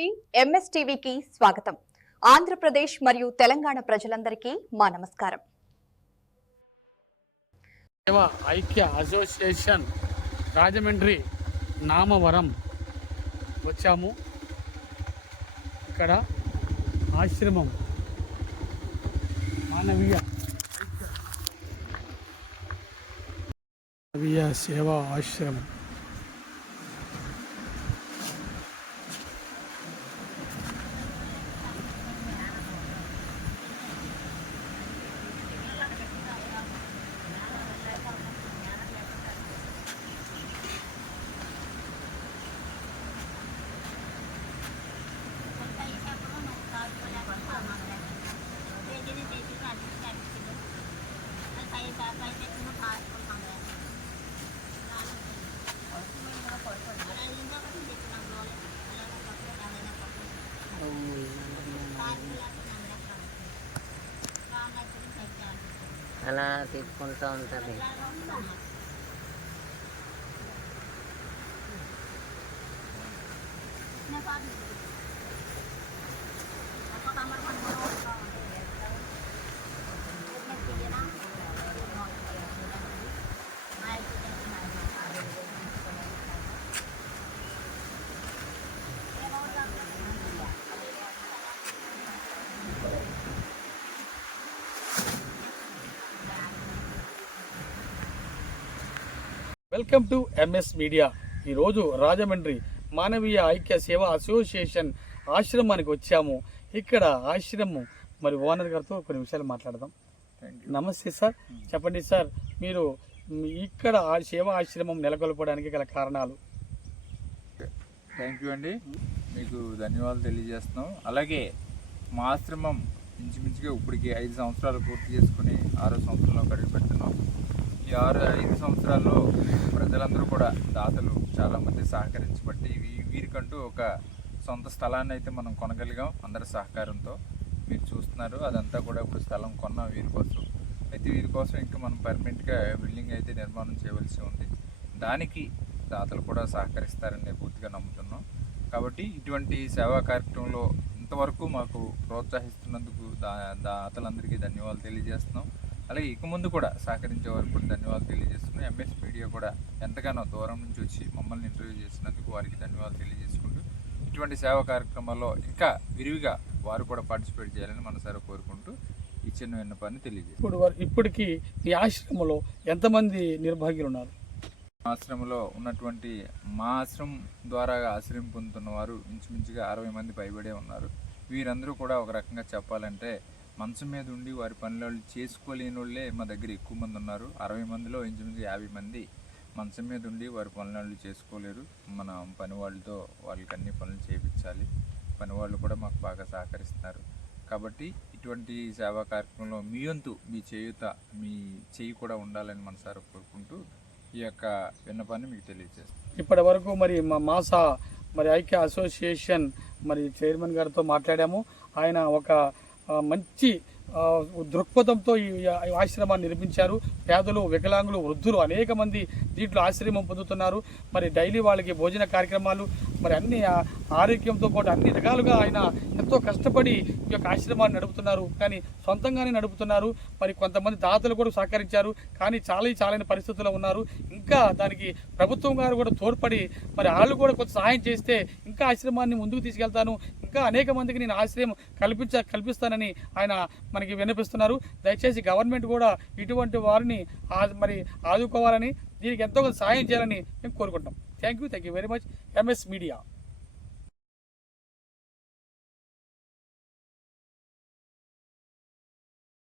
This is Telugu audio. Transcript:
టీవీ ఎంఎస్ టీవీకి స్వాగతం. ఆంధ్రప్రదేశ్ మరియు తెలంగాణ ప్రజలందరికీ మా నమస్కారం. సేవా ఐక్య అసోసియేషన్ రాజమండ్రి నామవరం వచ్చాము. ఇక్కడ ఆశ్రమం మానవీయ సేవా ఆశ్రమం. అలా తీసుకుంటూ ఉంటుంది. Welcome to MS media. ఈరోజు రాజమండ్రి మానవీయ ఐక్య సేవా అసోసియేషన్ ఆశ్రమానికి వచ్చాము. ఇక్కడ ఆశ్రమం మరి ఓనర్ గారితో కొన్ని విషయాలు మాట్లాడదాం. నమస్తే సార్, చెప్పండి సార్, మీరు ఇక్కడ సేవా ఆశ్రమం నెలకొల్పడానికి గల కారణాలు? థ్యాంక్ యూ అండి, మీకు ధన్యవాదాలు తెలియజేస్తున్నాం. అలాగే మా ఆశ్రమం ఇంచుమించుగా ఇప్పటికి 5 సంవత్సరాలు పూర్తి చేసుకుని 6వ సంవత్సరంలో అడుగు పెడుతున్నాం. ఈ 5 సంవత్సరాల్లో ప్రజలందరూ కూడా దాతలు చాలామంది సహకరించబట్టి వీరికంటూ ఒక సొంత స్థలాన్ని అయితే మనం కొనగలిగాం అందరి సహకారంతో. మీరు చూస్తున్నారు, అదంతా కూడా ఇప్పుడు స్థలం కొన్నాం వీరి కోసం. అయితే వీరి కోసం ఇంకా మనం పర్మనెంట్గా బిల్డింగ్ అయితే నిర్మాణం చేయవలసి ఉంది. దానికి దాతలు కూడా సహకరిస్తారని నేను పూర్తిగా నమ్ముతున్నాం. కాబట్టి ఇటువంటి సేవా కార్యక్రమంలో ఇంతవరకు మాకు ప్రోత్సహిస్తున్నందుకు దాతలందరికీ ధన్యవాదాలు తెలియజేస్తున్నాం. అలాగే ఇక ముందు కూడా సహకరించే వారికి కూడా ధన్యవాదాలు తెలియజేస్తున్నాం. ఎంఎస్ మీడియా కూడా ఎంతగానో దూరం నుంచి వచ్చి మమ్మల్ని ఇంటర్వ్యూ చేసినందుకు వారికి ధన్యవాదాలు తెలియజేసుకుంటూ ఇటువంటి సేవా కార్యక్రమాల్లో ఇంకా విరివిగా వారు కూడా పార్టిసిపేట్ చేయాలని మనసారా కోరుకుంటూ ఈ చిన్న విన్నపాన్ని తెలియజేస్తాం. ఇప్పటికి ఈ ఆశ్రమంలో ఎంతమంది నిర్భాగ్యులు ఉన్నారు? ఆశ్రమంలో ఉన్నటువంటి మా ఆశ్రమం ద్వారా ఆశ్రయం పొందుతున్న వారు ఇంచుమించుగా 60 మంది పైబడే ఉన్నారు. వీరందరూ కూడా ఒక రకంగా చెప్పాలంటే మంచం మీద ఉండి వారి పనులు చేసుకోలేని వాళ్ళే మా దగ్గర ఎక్కువ మంది ఉన్నారు. 60 మందిలో ఇంచుమించు 50 మంది మంచం మీద ఉండి వారి పనులు చేసుకోలేరు. మన పని వాళ్ళతో వాళ్ళకి అన్ని పనులు చేయించాలి. పని వాళ్ళు కూడా మాకు బాగా సహకరిస్తున్నారు. కాబట్టి ఇటువంటి సేవా కార్యక్రమంలో మీ వంతు, మీ చేయూత, మీ చేయి కూడా ఉండాలని మనసారా కోరుకుంటూ ఈ యొక్క విన్నపాన్ని మీకు తెలియజేస్తాం. ఇప్పటి వరకు మరి మా మాసా ఐక్య అసోసియేషన్ చైర్మన్ గారితో మాట్లాడాము. ఆయన ఒక మంచి దృక్పథంతో ఈ ఆశ్రమాన్ని నిర్మించారు. పేదలు, వికలాంగులు, వృద్ధులు అనేక మంది దీంట్లో ఆశ్రమం పొందుతున్నారు. డైలీ వాళ్ళకి భోజన కార్యక్రమాలు, అన్ని ఆరోగ్యంతో పాటు అన్ని రకాలుగా ఆయన ఎంతో కష్టపడి ఈ యొక్క ఆశ్రమాన్ని నడుపుతున్నారు. కానీ సొంతంగానే నడుపుతున్నారు. కొంతమంది దాతలు కూడా సహకరించారు. కానీ చాలని పరిస్థితుల్లో ఉన్నారు. ఇంకా దానికి ప్రభుత్వం గారు కూడా తోడ్పడి వాళ్ళు కూడా కొంత సహాయం చేస్తే ఇంకా ఆశ్రమాన్ని ముందుకు తీసుకెళ్తాను, ఇంకా అనేక మందికి నేను ఆశ్రయం కల్పిస్తానని ఆయన మనకి వినిపిస్తున్నారు. దయచేసి గవర్నమెంట్ కూడా ఇటువంటి వారిని ఆదుకోవాలని, దీనికి ఎంతో సహాయం చేయాలని మేము కోరుకుంటాం. Thank you very much MS media.